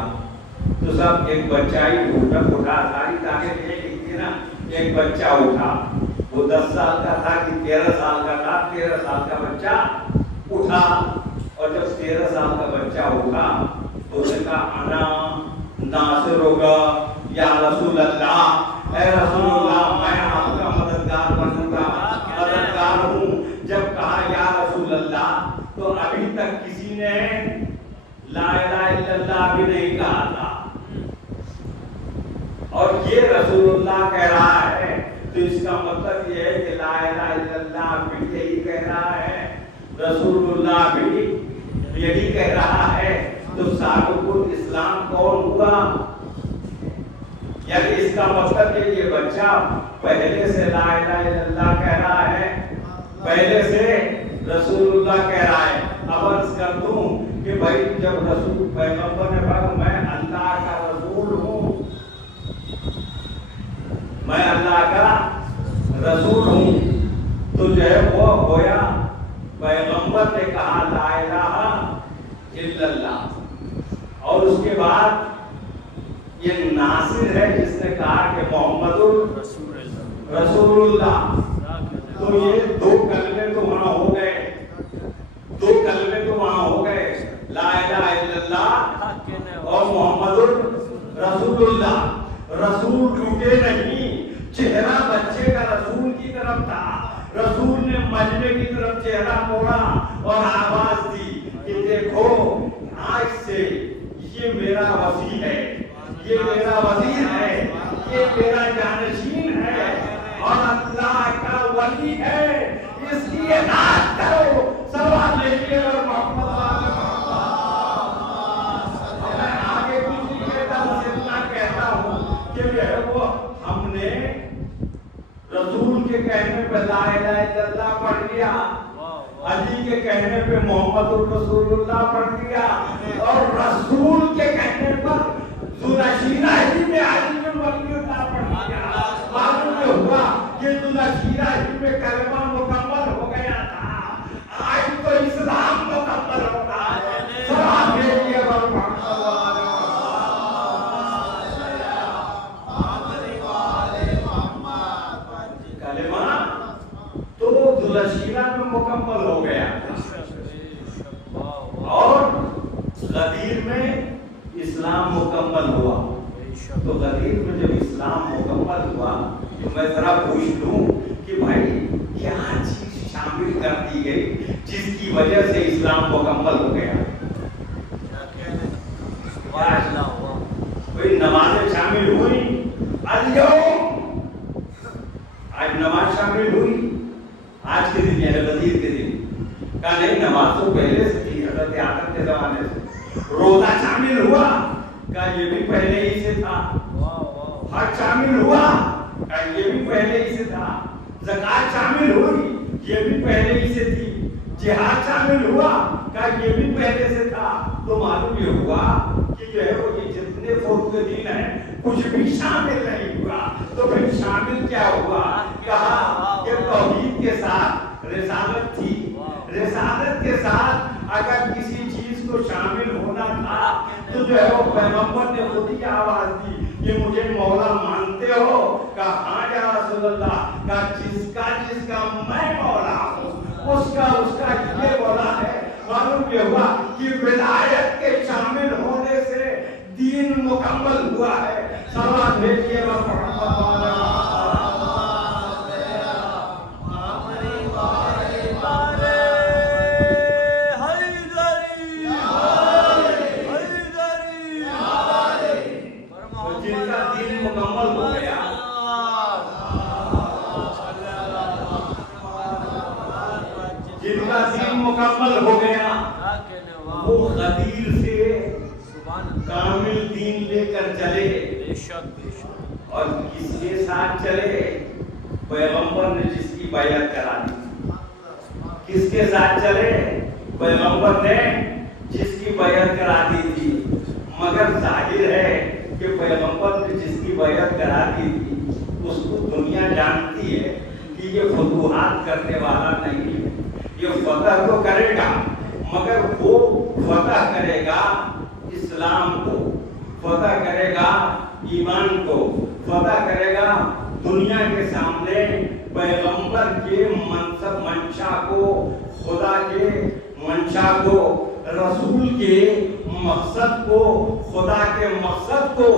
تو سب ایک بچہ ہی اٹھا، ساری تاریخ یہ لکھتی نا، ایک بچہ اٹھا، وہ 10 سال کا تھا کہ 13 سال کا تھا، 13 سال کا بچہ اٹھا. اور جب 13 سال کا بچہ اٹھا تو اس نے کہا انا ناصر ہوگا یا رسول اللہ، اے رسول اللہ میں آپ کا مددگار بنوں گا، مددگار ہوں. جب کہا یا رسول اللہ تو ابھی تک کسی نے لا الہ الا اللہ بھی نہیں کہا تھا، اور یہ رسول اللہ کہہ رہا ہے تو اس کا مطلب یہ ہے کہ لا الہ الا اللہ بھی یہی کہہ رہا ہے، رسول اللہ بھی یہی کہہ رہا ہے. تو سابق الاسلام کون ہوا؟ یعنی اس کا مطلب ہے یہ بچہ پہلے سے لا الہ الا اللہ کہہ رہا ہے، پہلے سے رسول اللہ کہہ رہا ہے. اب عرض کر دوں کہ بھائی جب رسول پیغمبر نے کہا میں اللہ کا رسول ہوں، میں اللہ کا رسول ہوں، تو جو ہے وہ گویا پیغمبر نے کہا لا الہ الا اللہ، اور اس کے بعد یہ ناصر ہے جس نے کہا کہ محمد رسول اللہ. تو یہ 2 کلمے تو وہاں ہو گئے، 2 کلمے تو وہاں ہو گئے، لا الہ الا اللہ اور محمد رسول اللہ. رسول ٹوٹے نہیں، چہرہ بچے کا رسول کی طرف تھا. رسول نے مجمع کی طرف چہرہ موڑا اور آواز دی کہ دیکھو آج سے یہ میرا وزیر ہے، یہ میرا وزیر ہے، یہ میرا جانشین ہے اور اللہ کا ولی ہے، اس کی اطاعت کرو. سوال لیجیے اور محمد میں آگے کچھ نہیں کہتا، بس اتنا کہتا ہوں کہ جو ہے وہ ہم نے رسول کے کہنے پہ لا الہ الا اللہ پڑھ لیا، علی کے کہنے پہ محمد رسول اللہ پڑھ لیا، اور رسول کے کہنے پر ذوالشیرہ ہی میں علی بن ولی اللہ پڑھ لیا. معلوم ہوا کہ ذوالشیرہ ہی میں کلمہ مکمل ہو گیا تھا. آج تو اسلام مکمل ہوتا ہے. سلام بھیجیے اور کلمہ تو ذوالشیرہ میں مکمل ہو گیا، اور غدیر میں اسلام مکمل ہوا. تو غدیر میں جب اسلام مکمل ہوا تو میں ذرا پوچھ لوں کہ بھائی کیا چیز شامل کر دی گئی جس کی وجہ سے اسلام مکمل ہو گیا؟ کوئی نمازیں شامل ہوئی؟ آج نماز شامل ہوئی، آج کے دن یعنی غدیر کے دن. کہا نہیں نماز تو پہلے سے تھی، حضرت آدم کے زمانے سے. روزہ شامل ہوا؟ کہا یہ بھی پہلے ہی سے تھا. حج شامل ہوا؟ کہا یہ بھی پہلے ہی سے تھا. زکات شامل ہوئی؟ یہ بھی پہلے ہی سے تھی. جہاد شامل ہوا؟ کہا یہ بھی پہلے سے تھا. تو معلوم یہ ہوا کہ جو ہے وہ یہ جتنے فوت دین ہیں کچھ بھی شامل نہیں ہوا. تو پھر شامل کیا ہوا؟ کہا کہ توحید کے ساتھ رسالت تھی، رسالت کے ساتھ اگر کسی چیز کو شامل ہونا تھا تو جو ہے وہ پیغمبر نے خود ہی آواز دی کہ مجھے مولا مانتے ہو؟ کہا ہاں یا رسول اللہ. کہا جس کا میں مولا ہوں اس کا یہ مولا ہے. معلوم یہ ہوا کہ ولایت کے شامل ہونے سے دین مکمل ہوا ہے. سلام بھیجیے گیا وہ غدیر سے کامل دین لے کر چلے اور کس کے ساتھ چلے؟ پیغمبر نے جس کی بیعت کرا دی. کس کے ساتھ چلے؟ پیغمبر نے جس کی بیعت کرا دی تھی. مگر ظاہر ہے کہ پیغمبر نے جس کی بیعت کرا دی تھی اس کو دنیا جانتی ہے کہ یہ فتوحات کرنے والا نہیں ہے. یہ فتح تو کرے گا مگر وہ فتح کرے گا اسلام کو، فتح کرے گا ایمان کو، فتح کرے گا دنیا کے سامنے پیغمبر کے منصب منشا کو، خدا کے منشا کو، رسول کے مقصد کو، خدا کے مقصد کو.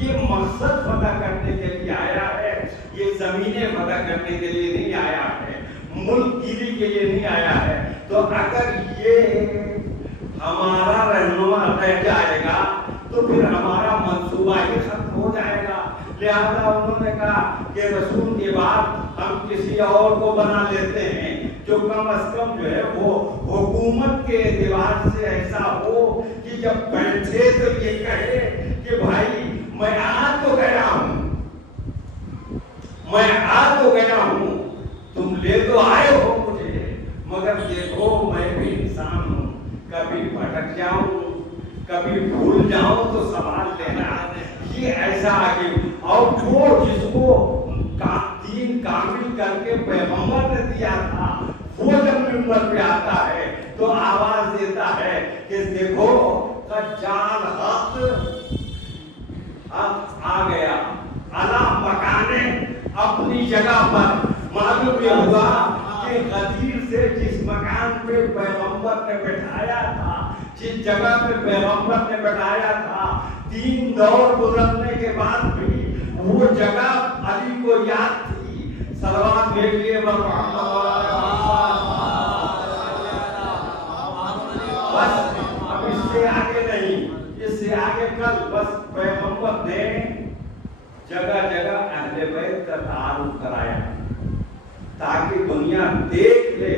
یہ مقصد فتح کرنے کے لیے آیا ہے، یہ زمینیں فتح کرنے کے لیے نہیں آیا ہے، ملک گیری کے لیے نہیں آیا ہے. تو اگر یہ ہمارا رہنما رہ جائے گا تو پھر ہمارا منصوبہ ہی ختم ہو جائے گا. لہذا انہوں نے کہا کہ رسول کے بعد ہم کسی اور کو بنا لیتے ہیں جو کم از کم جو ہے وہ حکومت کے اعتبار سے ایسا ہو کہ جب بیٹھے تو یہ کہے کہ بھائی میں آ تو گیا ہوں، میں آ تو گیا ہوں، تم لے تو آئے ہو مجھے، مگر دیکھو میں بھی انسان ہوں، کبھی بھٹک جاؤں، کبھی بھول جاؤں تو سنبھال لینا. یہ ایسا آگے اور وہ جس کو دین کامل کر کے پیغمبر نے دیا تھا وہ جب منبر پہ آتا ہے تو آواز دیتا ہے کہ دیکھو دجال حق آ گیا علی مکانے، اپنی جگہ پر. معلوم یہ ہوا کہ غدیر سے جس مکان پہ پیغمبر نے بٹھایا تھا، جس جگہ پہ پیغمبر نے بٹھایا تھا، 3 دور گزرنے کے بعد بھی وہ جگہ علی کو یاد تھی. صلوات بھیجیے بس اب اس سے آگے نہیں، اس سے آگے کل بس پیغمبر نے جگہ جگہ اہل بیت کا تعارف کرایا تاکہ دنیا دیکھ لے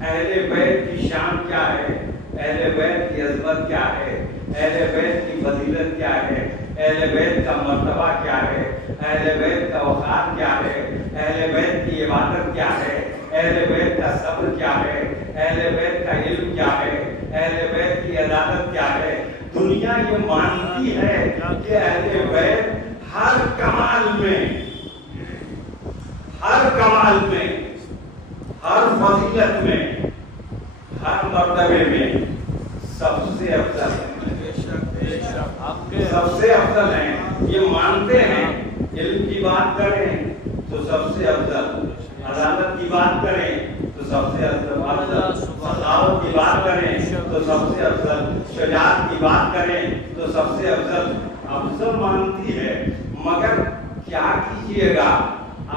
اہل بیت کی شان کیا ہے، اہل بیت کی عظمت کیا ہے، اہل بیت کی فضیلت کیا ہے، اہل بیت کا مرتبہ کیا ہے، اہل بیت کا وقار کیا ہے، اہل بیت کی عبادت کیا ہے، اہل بیت کا صبر کیا ہے، اہل بیت کا علم کیا ہے، اہل بیت کی عدالت کیا ہے. دنیا یہ مانتی ہے کہ اہل بیت ہر کمال میں، ہر کمال میں، ہر فضیلت میں، ہر مرتبے میں سب سے افضل ہے، سب سے افضل ہیں. یہ مانتے ہیں. علم کی بات کریں تو سب سے افضل، عدالت کی بات کریں تو سب سے افضل، سخاوت کی بات کریں تو سب سے افضل، شجاعت کی بات کریں تو سب سے افضل. افضل مانتی ہے مگر کیا کیجیے گا،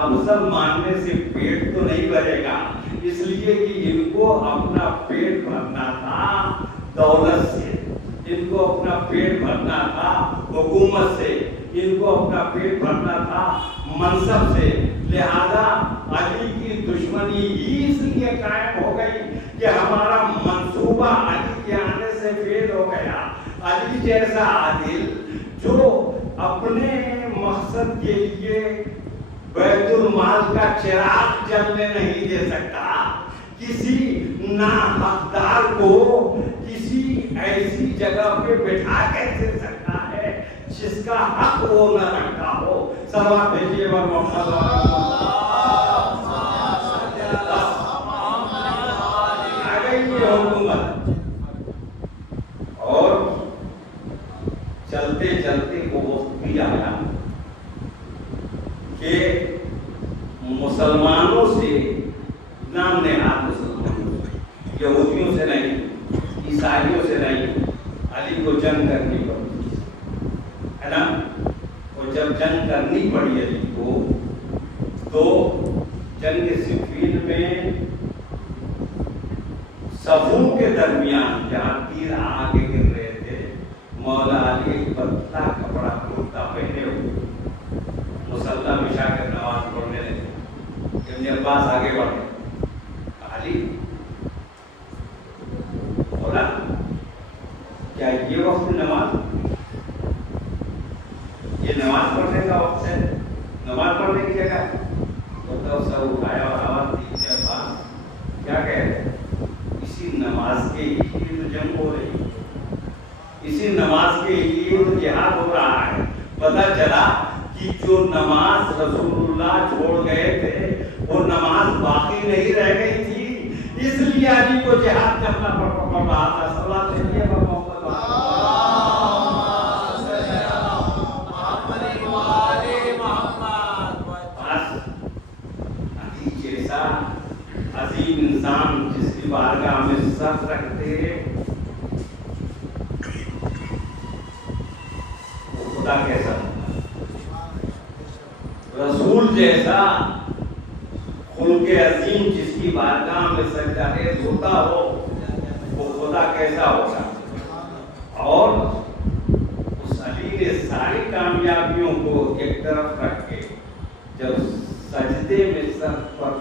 افضل ماننے سے پیٹ تو نہیں بھرے گا. اس لیے کہ ان کو اپنا پیٹ بھرنا تھا دولت سے، ان کو اپنا پیٹ بھرنا تھا حکومت سے، ان کو اپنا پیٹ بھرنا تھا منصب سے. لہذا علی کی دشمنی ہی اس لیے قائم ہو گئی کہ ہمارا منصوبہ علی کے آنے سے فیل ہو گیا. علی جیسا عادل جو اپنے مقصد کے لیے بیت المال کا چراغ جلنے نہیں دے سکتا، کسی ناحقدار کو کسی ایسی جگہ پہ بٹھا کیسے سکتا ہے جس کا حق وہ نہ رکھتا ہو. صلوات بھیجیے محمد آ گئی یہ حکومت. اور چلتے چلتے وہ وقت بھی آیا کہ مسلمانوں سے نام نہاد، مسلمانوں یہودیوں سے نہیں، عیسائیوں سے نہیں، علی کو جنگ کرنی پڑی ہے نا. اور جب جنگ کرنی پڑی علی کو تو جنگ صفین میں صفوں کے درمیان جہاں تیر آگے گر رہے تھے، مولا علی ایک پتلا کپڑا کرتا پہنے ہوئے مسلح بچھا کر نماز پڑھنے لگے. ابن عباس آگے بڑھے، علی کیا یہ وقت نماز، یہ نماز پڑھنے کا وقت ہے، نماز پڑھنے کی جگہ؟ تو سب اٹھایا اور آواز دی کہ عباس کیا کہہ رہے؟ اسی نماز کے لیے تو جنگ ہو رہی، اسی نماز کے لیے تو جہاد ہو رہا ہے۔ پتہ چلا کہ جو نماز رسول اللہ چھوڑ گئے تھے وہ نماز باقی نہیں رہ گئی تھی، اس لیے علی کو جہاد کرنا پڑ رہا تھا۔ صلوات چلیے محمد عظیم انسان جس کی بارگاہ میں سر رکھتے وہ خدا کیسا ہوتا، رسول جیسا خلق عظیم جس کی بارگاہ میں سجدہ ریز ہوتا ہو وہ خدا کیسا ہوگا۔ اور اس علی نے ساری کامیابیوں کو ایک طرف رکھ کے جب سجدے میں سر پر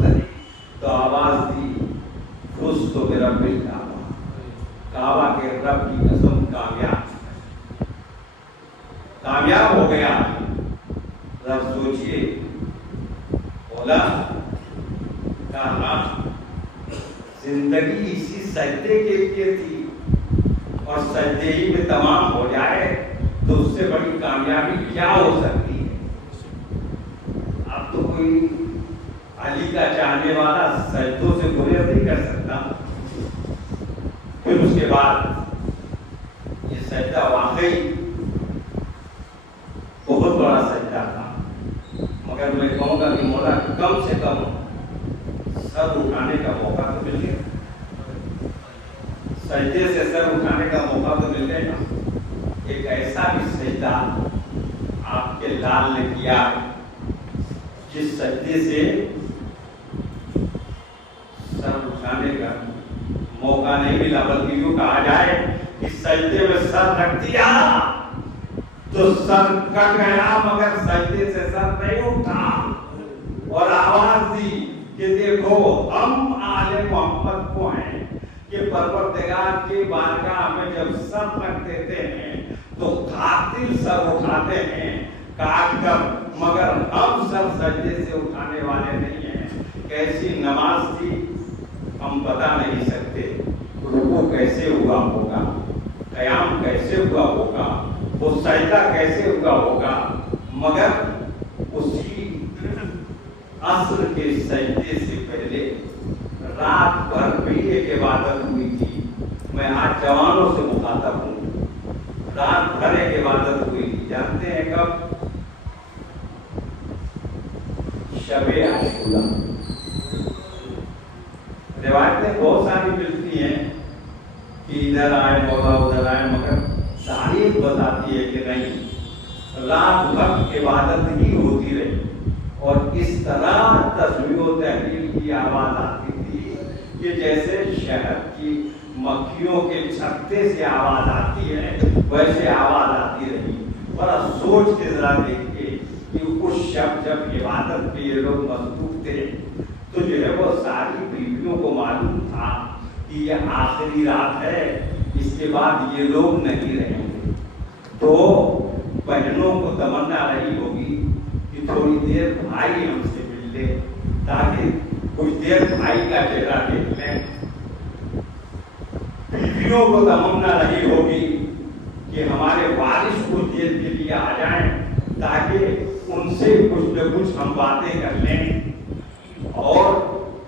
دھری تو آواز دی فزت برب الکعبہ، کعبہ کے رب کی قسم کامیاب ہو گیا۔ رب سوچئے بولا کہا زندگی اسی سجدے کے لیے تھی اور سجدے ہی میں تمام ہو جائے تو اس سے بڑی کامیابی کیا ہو سکتی ہے۔ اب تو کوئی علی کا چاہنے والا سجدوں سے گریز نہیں کر سکتا۔ پھر اس کے بعد یہ سجدہ واقعی بہت بڑا سجدہ تھا، مگر میں کہوں گا کہ مولا کم سے کم سر اٹھانے کا موقع تو مل گیا، سجدے سے سر اٹھانے کا موقع تو مل گیا۔ ایک ایسا بھی سجدہ آپ کے لال نے کیا جس سجدے سے سر اٹھانے کا موقع نہیں ملا، بلکہ یوں کہا جائے کہ سجدے میں سر رکھ دیا تو سر کٹ گیا مگر سجدے سے سر نہیں اٹھا، اور آواز دی کہ دیکھو ہم آل محمد کو ہیں کہ پروردگار کی بارگاہ میں جب سر رکھ دیتے ہیں تو قاتل سر اٹھاتے ہیں کاٹ کر، مگر ہم سر سجدے سے اٹھانے والے نہیں ہیں۔ کیسی نماز تھی ہم بتا نہیں سکتے، رکوع کیسے ہوا ہوگا، قیام کیسے ہوا ہوگا، وہ سجدہ کیسے ہوا ہوگا، مگر اسی عصر کے سجدے سے پہلے رات بھر بھی ایک عبادت ہوئی تھی۔ میں آج جوانوں سے مخاطب ہوں، رات بھر ایک عبادت ہوئی تھی، جانتے ہیں کب؟ شب عاشورا۔ روایتیں بہت ساری ملتی ہیں کہ ادھر آئے مولا ادھر آئے، مگر تاریخ بتاتی ہے کہ نہیں، رات بھر عبادت ہی ہوتی رہی، اور اس طرح تسبیح و تحلیل کی آواز آتی تھی کہ جیسے شہر کی مکھیوں کے چھتے سے آواز آتی ہے ویسے آواز آتی رہی۔ بڑا سوچ کے ذرا دیکھیے کہ اس شب جب عبادت پہ یہ لوگ مصروف تھے تو جو ہے وہ ساری بیویوں کو معلوم تھا کہ یہ آخری رات ہے، اس کے بعد یہ لوگ نہیں رہیں گے، تو بہنوں کو تمنا رہی ہوگی کہ تھوڑی دیر بھائی ہم سے مل لے تاکہ کچھ دیر بھائی کا چہرہ دیکھ لیں۔ بیویوں کو تمنا رہی ہوگی کہ ہمارے وارث کچھ دیر کے لیے آ جائیں تاکہ ان سے کچھ نہ کچھ ہم باتیں کر لیں، اور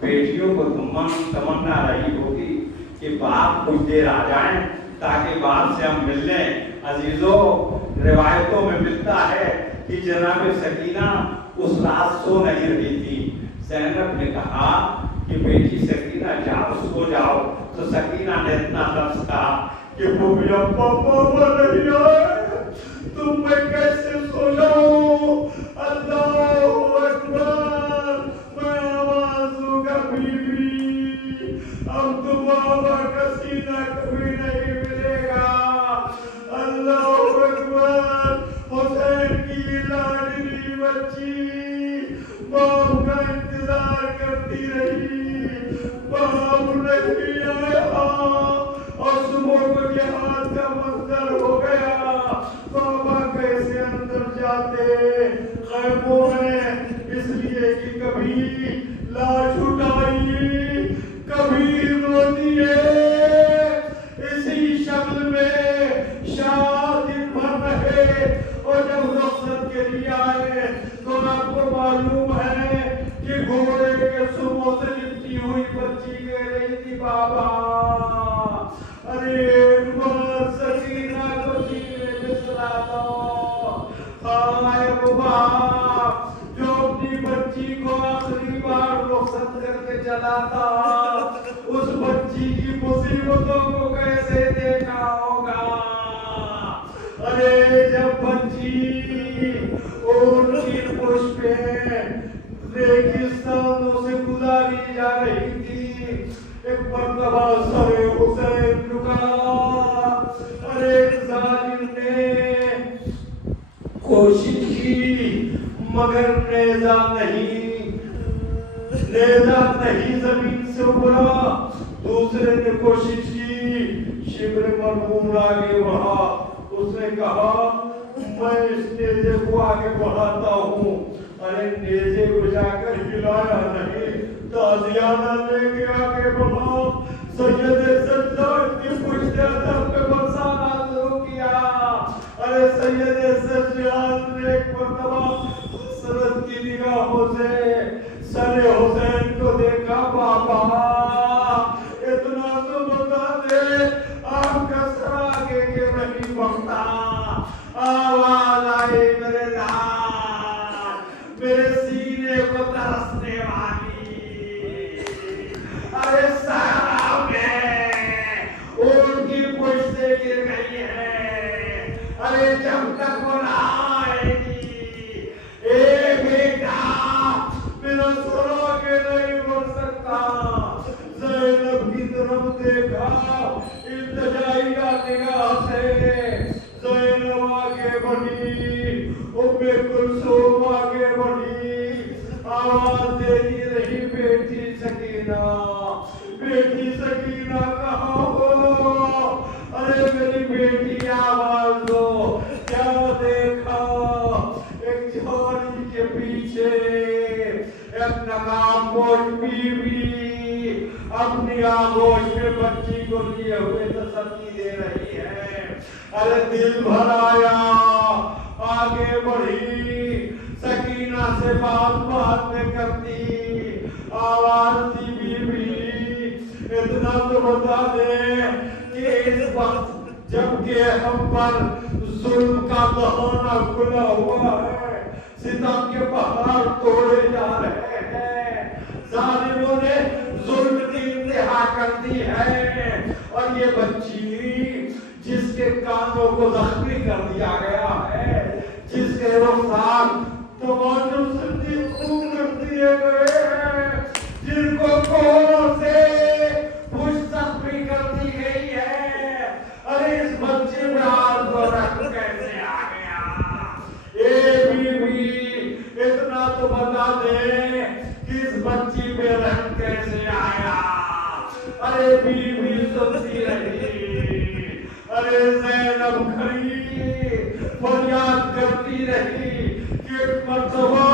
بیٹیوں کو تمنا رہی ہوگی کہ باپ کچھ دیر آ جائیں تاکہ باپ سے ہم مل لیں۔ عزیزوں، روایتوں میں ملتا ہے کہ جناب سکینہ اس رات سو نہیں رہی تھی۔ زینب نے کہا کہ بیٹی سکینہ جاؤ سو جاؤ، تو سکینہ نے اتنا لفظ کہا کہ وہ میرا پاپا نہیں آئے تو میں کیسے سو جاؤں؟ اللہ اکبر، میں آواز دوں گا بیوی، اب تو بابا کا سینہ کبھی نہیں ملے گا۔ اللہ اکبر، حسین کی لاڈلی بچی باپ کا انتظار کرتی رہی، باپ نہیں آیا، اور صبح کو جہاد وہ ہے اس لیے کہ کبھی لاش اٹھائی کبھی روتی ہے اسی شکل میں شاہ دن بھر رہے اور جب رخصت کے لیے آئے تو آپ کو معلوم ہے کہ گھوڑے کے سروں سے لپٹی ہوئی بچی کہہ رہی تھی بابا ارے سکینہ کو جینے بسلا دو ہائے بابا جو اپنی بچی کو آخری بار رخصت کر کے چلا تھا اس بچی کی مصیبتوں کو کیسے دیکھا ہوگا ارے جب بچی اور کی پشت پہ ریگستانوں سے گزاری جا رہی تھی ایک مرتبہ سر حسین رکا اور ایک ظالم نے کوشش کی مگر نیزہ نہیں زمین سے ابھرا دوسرے نے کوشش کی شبر مرموم آگے بڑھا اس نے کہا میں اس نیزے کو آگے بڑھاتا ہوں ارے نیزے کو جا کر ہلایا نہیں تازیانہ لے کے آگے بڑھا سید سجاد کی پشت ادب پہ برسانا شروع کیا ارے سید سجاد نے ایک مرتبہ حسرت کی نگاہوں سے سر حسین کو دیکھا بابا اتنا تو بتا دے آپ کا سر آگے کے نہیں بڑھتا آواز آئی میرے لال میرے سینے کو ترسنے والی ارے سارا میں ان کی پشت سے گر گئی ہے ارے جب تک وہ نہ آئے گی اے بیٹا میرا سر آگے نہیں بڑھ سکتا زینب کی طرف دیکھا التجائیہ نگاہ سے زینب آگے بڑھی ام کلثوم آگے بڑھی آواز دیتی رہی بیٹی سکینہ کہاں ہو ارے میری بیٹی آواز دو کیا دیکھا ایک جھاڑی کے پیچھے ایک نقاب پوش بیوی اپنی آغوش میں بچی کو لیے ہوئے تسلی دے رہی ہے ارے دل بھر آیا آگے بڑھی سکینہ سے بات میں کرتی آواز دی بیوی اتنا تو بتا دے کہ اس وقت جبکہ ہم پر ظلم کا دہانہ کھلا ہوا ہے ستم کے پہاڑ توڑے جا رہے ہیں ظالموں نے ظلم کی انتہا کر دی ہے اور یہ بچی جس کے کانوں کو زخمی کر دیا گیا ہے جس کے رخسار تماچوں سے خون کر دیے گئے ہیں جن کو کوہنوں سے پشت زخمی کر دی گئی ہے ارے اس بچے میں آج وہ رکھ کیسے آ گیا اے بیوی اتنا تو بتا دے کہ اس بچی پہ رحم کیسے آیا ارے بیوی سنتی رہی ارے زینب کھڑی فریاد کرتی رہی کہ ایک مرتبہ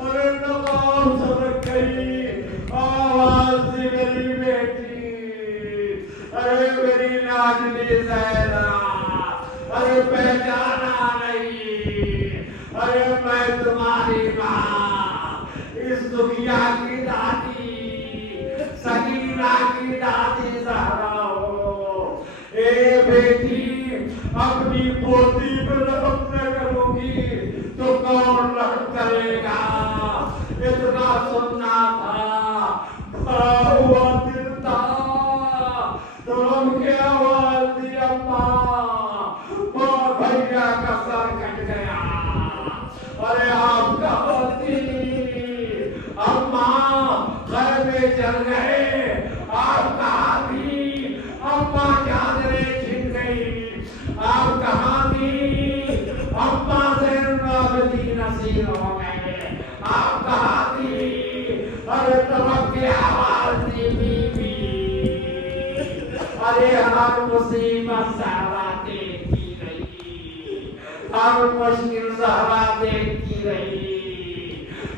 ارے نقاب سبق گئی آواز دی میری بیٹی ارے میری لاڈلی زینب ارے پہچانا نہیں ارے میں تمہاری ماں اس دنیا کی دادی سکینہ کی دادی زہرا ہو اے بیٹی اپنی پوتی پہ رحم نہ کرو گی تو کون رحم کرے گا اتنا سننا تھا بھرا ہوا دل تھا تم کے آواز دی اماں بھیا کا سر کٹ گیا ارے آپ کا ہوتی اماں خیمے چل گئے آپ کہاں تھی اماں چادریں چھن گئی آپ کہاں تھی اماں زین العابدین اسیر ہو گئے آپ کہاں تھی ارے طرف کی آواز دی بیوی ارے ہر مصیبت سہرا دیتی رہی ہر مشکل سہارا دیکھتی رہی.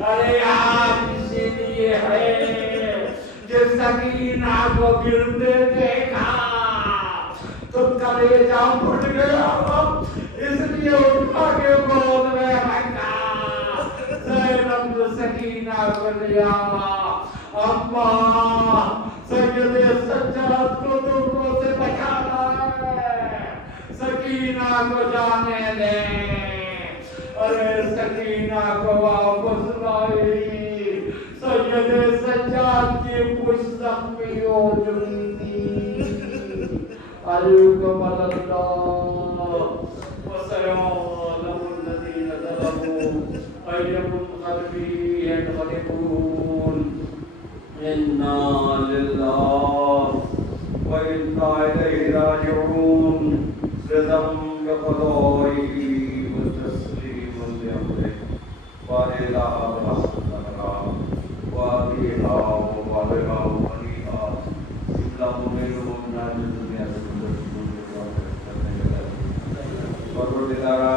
ارے آج اسی لیے ہے جس سکینہ کو گرتے دیکھا تو کلیجہ پھٹ گیا, اس لیے اٹھا کے گود میں رکھا. زینب نے سکینہ کو لیا, اماں سید سجاد کو دوروں سے بچانا ہے, سکینہ کو جانے دیں. ارے سکینہ کو واپس لائی, سید سجاد کی پشت زخمی ہو چکی تھی. عليكم الله وسيعلم الذين ظلموا أي منقلب ينقلبون. إنا لله وإنا إليه راجعون. رضا بقضائه وتسليم لأمره وإلى رحمة وأبيها وبابها وبنيها إنه منهم ناجٍ الدنيا Saudara